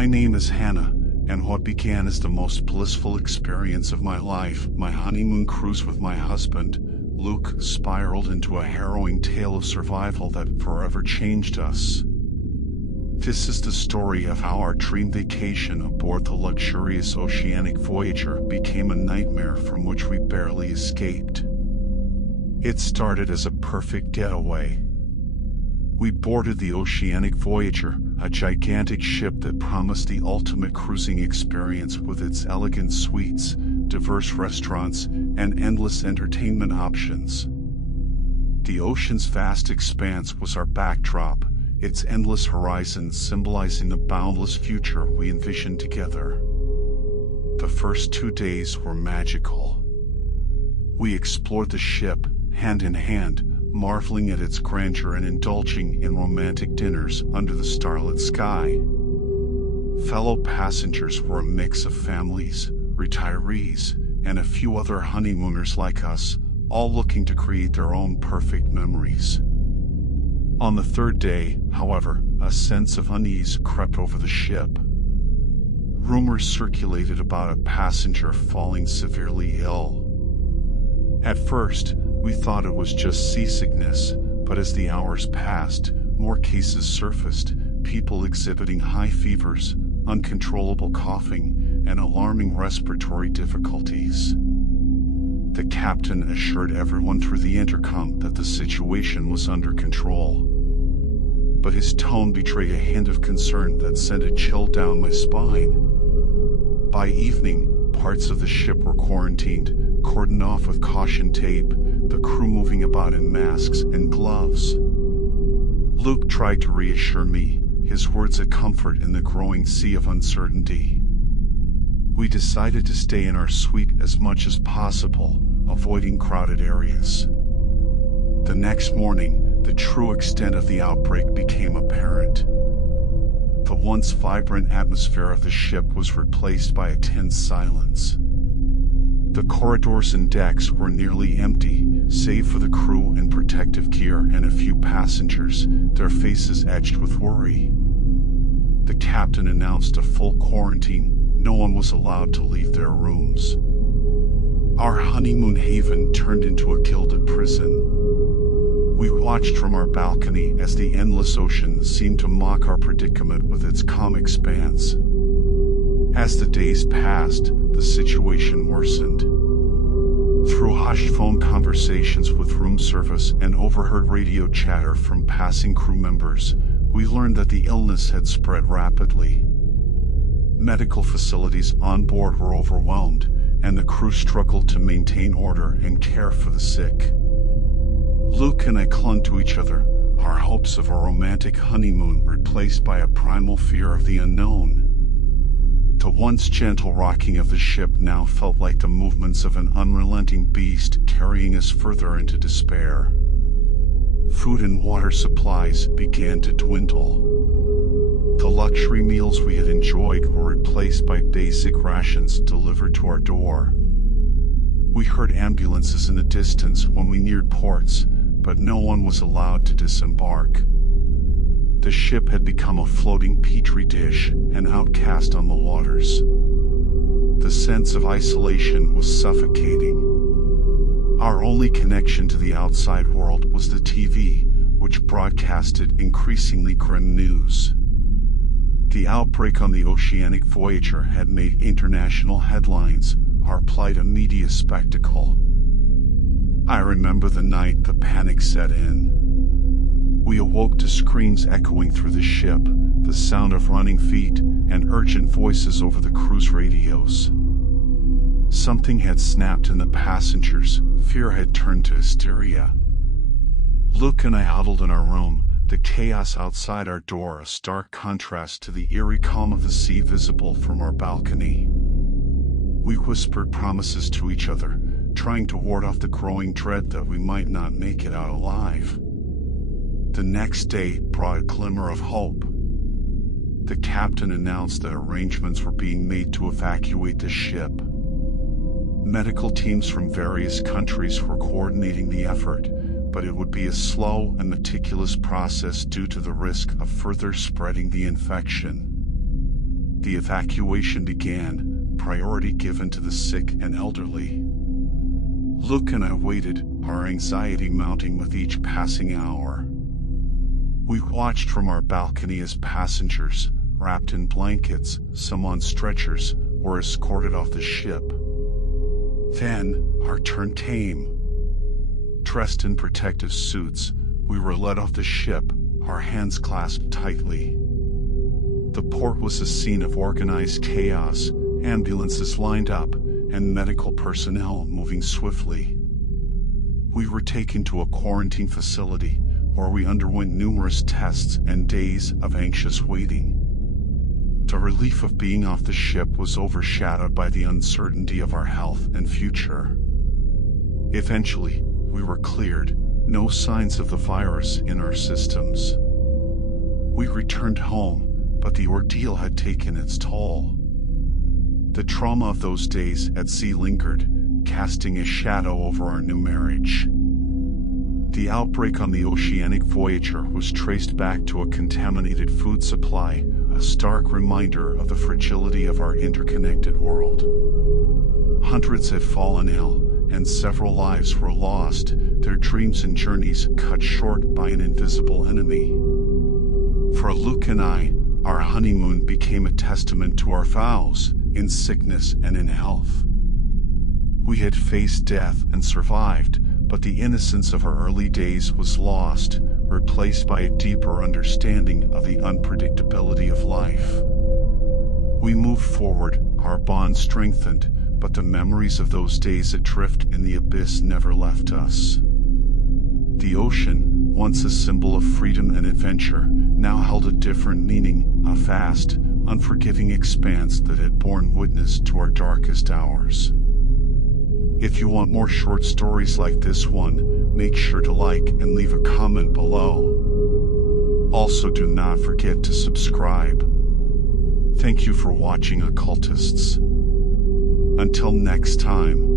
My name is Hannah, and what began as the most blissful experience of my life, my honeymoon cruise with my husband, Luke, spiraled into a harrowing tale of survival that forever changed us. This is the story of how our dream vacation aboard the luxurious oceanic Voyager became a nightmare from which we barely escaped. It started as a perfect getaway. We boarded the oceanic Voyager, a gigantic ship that promised the ultimate cruising experience with its elegant suites, diverse restaurants, and endless entertainment options. The ocean's vast expanse was our backdrop, its endless horizons symbolizing the boundless future we envisioned together. The first 2 days were magical. We explored the ship, hand in hand, marveling at its grandeur and indulging in romantic dinners under the starlit sky. Fellow passengers were a mix of families, retirees, and a few other honeymooners like us, all looking to create their own perfect memories. On the third day, however, a sense of unease crept over the ship. Rumors circulated about a passenger falling severely ill. At first, we thought it was just seasickness, but as the hours passed, more cases surfaced, people exhibiting high fevers, uncontrollable coughing, and alarming respiratory difficulties. The captain assured everyone through the intercom that the situation was under control. But his tone betrayed a hint of concern that sent a chill down my spine. By evening, parts of the ship were quarantined, cordoned off with caution tape, the crew moving about in masks and gloves. Luke tried to reassure me, his words a comfort in the growing sea of uncertainty. We decided to stay in our suite as much as possible, avoiding crowded areas. The next morning, the true extent of the outbreak became apparent. The once vibrant atmosphere of the ship was replaced by a tense silence. The corridors and decks were nearly empty, save for the crew in protective gear and a few passengers, their faces etched with worry. The captain announced a full quarantine. No one was allowed to leave their rooms. Our honeymoon haven turned into a gilded prison. We watched from our balcony as the endless ocean seemed to mock our predicament with its calm expanse. As the days passed, the situation worsened. Through hushed phone conversations with room service and overheard radio chatter from passing crew members, we learned that the illness had spread rapidly. Medical facilities on board were overwhelmed, and the crew struggled to maintain order and care for the sick. Luke and I clung to each other, our hopes of a romantic honeymoon replaced by a primal fear of the unknown. The once gentle rocking of the ship now felt like the movements of an unrelenting beast carrying us further into despair. Food and water supplies began to dwindle. The luxury meals we had enjoyed were replaced by basic rations delivered to our door. We heard ambulances in the distance when we neared ports, but no one was allowed to disembark. The ship had become a floating petri dish, an outcast on the waters. The sense of isolation was suffocating. Our only connection to the outside world was the TV, which broadcasted increasingly grim news. The outbreak on the oceanic Voyager had made international headlines, our plight a media spectacle. I remember the night the panic set in. We awoke to screams echoing through the ship, the sound of running feet, and urgent voices over the crew's radios. Something had snapped in the passengers, fear had turned to hysteria. Luke and I huddled in our room, the chaos outside our door a stark contrast to the eerie calm of the sea visible from our balcony. We whispered promises to each other, trying to ward off the growing dread that we might not make it out alive. The next day brought a glimmer of hope. The captain announced that arrangements were being made to evacuate the ship. Medical teams from various countries were coordinating the effort, but it would be a slow and meticulous process due to the risk of further spreading the infection. The evacuation began, priority given to the sick and elderly. Luke and I waited, our anxiety mounting with each passing hour. We watched from our balcony as passengers, wrapped in blankets, some on stretchers, were escorted off the ship. Then, our turn came. Dressed in protective suits, we were led off the ship, our hands clasped tightly. The port was a scene of organized chaos, ambulances lined up, and medical personnel moving swiftly. We were taken to a quarantine facility, where we underwent numerous tests and days of anxious waiting. The relief of being off the ship was overshadowed by the uncertainty of our health and future. Eventually, we were cleared, no signs of the virus in our systems. We returned home, but the ordeal had taken its toll. The trauma of those days at sea lingered, casting a shadow over our new marriage. The outbreak on the Oceanic Voyager was traced back to a contaminated food supply, a stark reminder of the fragility of our interconnected world. Hundreds had fallen ill, and several lives were lost, their dreams and journeys cut short by an invisible enemy. For Luke and I, our honeymoon became a testament to our vows, in sickness and in health. We had faced death and survived, but the innocence of our early days was lost, replaced by a deeper understanding of the unpredictability of life. We moved forward, our bond strengthened, but the memories of those days adrift in the abyss never left us. The ocean, once a symbol of freedom and adventure, now held a different meaning, a vast, unforgiving expanse that had borne witness to our darkest hours. If you want more short stories like this one, make sure to like and leave a comment below. Also, do not forget to subscribe. Thank you for watching, occultists. Until next time.